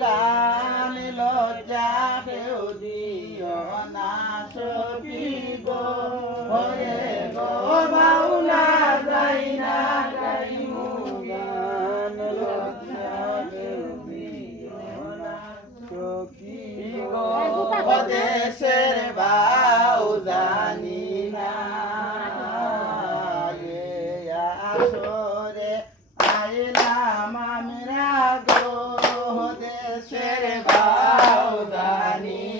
ગા าวสานี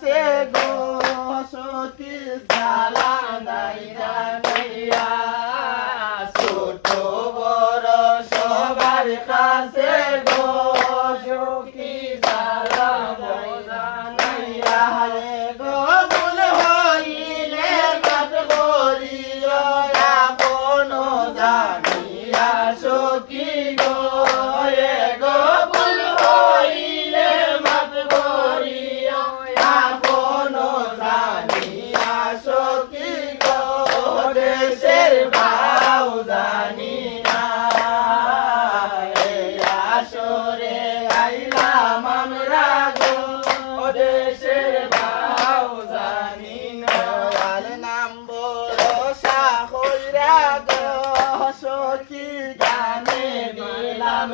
cego, só que está lá. ત્યાગ સોચી જાને નીલમ